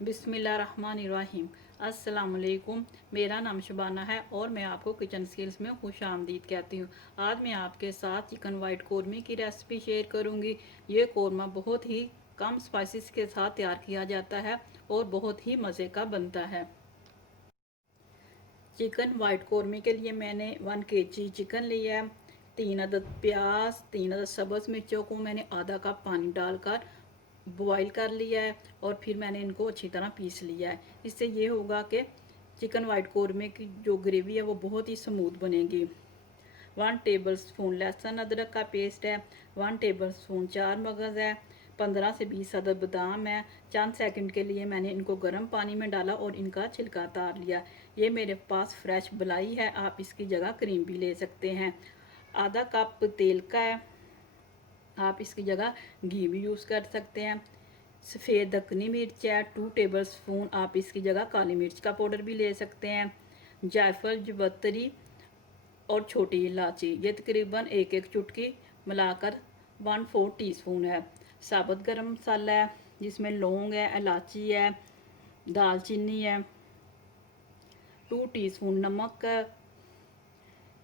बिस्मिल्लाहिर्रहमानिर्रहीम। अस्सलाम वालेकुम। मेरा नाम शबाना है और मैं आपको किचन स्किल्स में खुश आमदीद कहती हूँ। आज मैं आपके साथ चिकन वाइट कौरमे की रेसिपी शेयर करूँगी। ये कौरमा बहुत ही कम स्पाइसेस के साथ तैयार किया जाता है और बहुत ही मज़े का बनता है। चिकन वाइट कौरमे के लिए मैंने 1 kg चिकन लिया है। 3 अदद प्याज, 3 अदद सब्ज़ मिर्चों को मैंने आधा कप पानी डालकर बॉईल कर लिया है और फिर मैंने इनको अच्छी तरह पीस लिया है। इससे ये होगा कि चिकन वाइट कौरमे की जो ग्रेवी है वो बहुत ही स्मूथ बनेगी। 1 टेबलस्पून लहसुन अदरक का पेस्ट है, 1 टेबलस्पून चार मगज़ है, 15 से 20 अदद बादाम है। चंद सेकंड के लिए मैंने इनको गर्म पानी में डाला और इनका छिलका उतार लिया। ये मेरे पास फ्रेश मलाई है, आप इसकी जगह क्रीम भी ले सकते हैं। आधा कप तेल का है, आप इसकी जगह घी भी यूज़ कर सकते हैं। सफ़ेद दक्कनी मिर्च है 2 टेबलस्पून, आप इसकी जगह काली मिर्च का पाउडर भी ले सकते हैं। जायफल, जवतरी और छोटी इलायची ये तकरीबन एक चुटकी मिलाकर 1/4 टीस्पून है। साबुत गरम मसाला है जिसमें लौंग है, इलायची है, दालचीनी है। 2 टीस्पून नमक,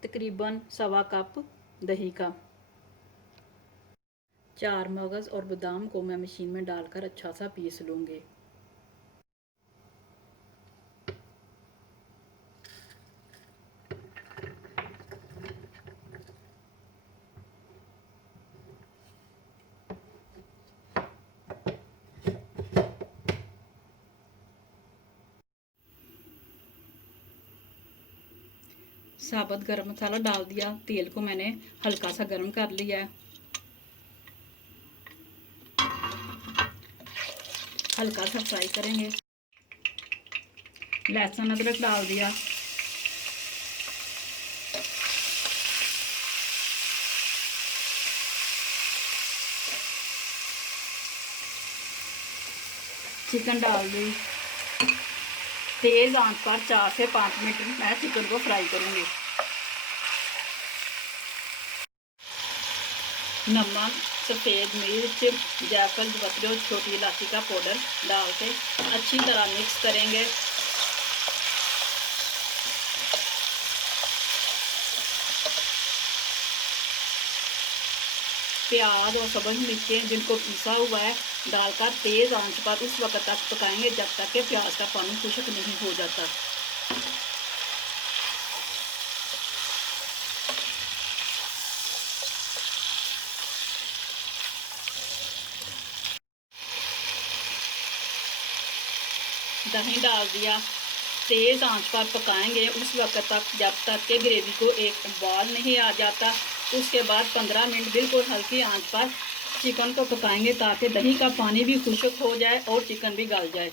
तकरीबन सवा कप दही का। 4 मगज़ और बादाम को मैं मशीन में डालकर अच्छा सा पीस लूँगी। साबुत गरम मसाला डाल दिया, तेल को मैंने हल्का सा गर्म कर लिया है। हल्का सा फ्राई करेंगे। लहसुन अदरक डाल दिया, चिकन डाल दी। तेज़ आंच पर 4 से 5 मिनट मैं चिकन को फ्राई करूँगी। नमक, सफ़ेद मिर्च, जायफल, जवतरी और छोटी इलायची का पाउडर डाल के अच्छी तरह मिक्स करेंगे। प्याज और सब्ज़ मिर्चें जिनको पीसा हुआ है डालकर तेज़ आंच पर उस वक्त तक पकाएंगे जब तक कि प्याज का पानी खुश्क नहीं हो जाता। दही डाल दिया, तेज़ आंच पर पकाएंगे उस वक्त तक जब तक कि ग्रेवी को एक उबाल नहीं आ जाता। उसके बाद 15 मिनट बिल्कुल हल्की आंच पर चिकन को पकाएंगे ताकि दही का पानी भी खुश्क हो जाए और चिकन भी गल जाए।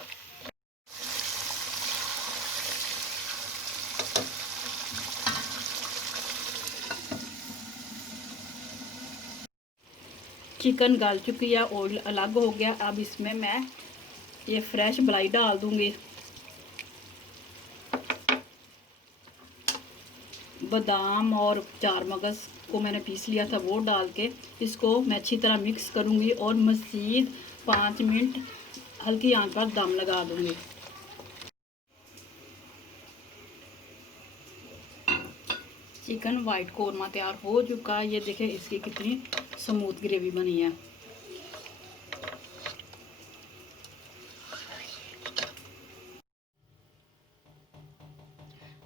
चिकन गल चुकी है, ऑयल अलग हो गया। अब इसमें मैं ये फ्रेश मलाई डाल दूंगी। बादाम और चार मगज़ को मैंने पीस लिया था वो डाल के इसको मैं अच्छी तरह मिक्स करूंगी और मज़ीद 5 मिनट हल्की आंच पर दम लगा दूंगी। चिकन वाइट कौरमा तैयार हो चुका है। ये देखें इसकी कितनी स्मूथ ग्रेवी बनी है।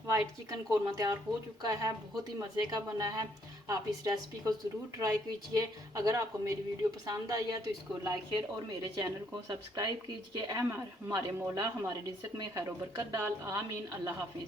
वाइट चिकन कौरमा तैयार हो चुका है, बहुत ही मज़े का बना है। आप इस रेसिपी को ज़रूर ट्राई कीजिए। अगर आपको मेरी वीडियो पसंद आई है तो इसको लाइक शेयर और मेरे चैनल को सब्सक्राइब कीजिए। हमारे मौला हमारे रिज़्क़ में खैर बरकत डाल। आमीन। अल्लाह हाफिज़।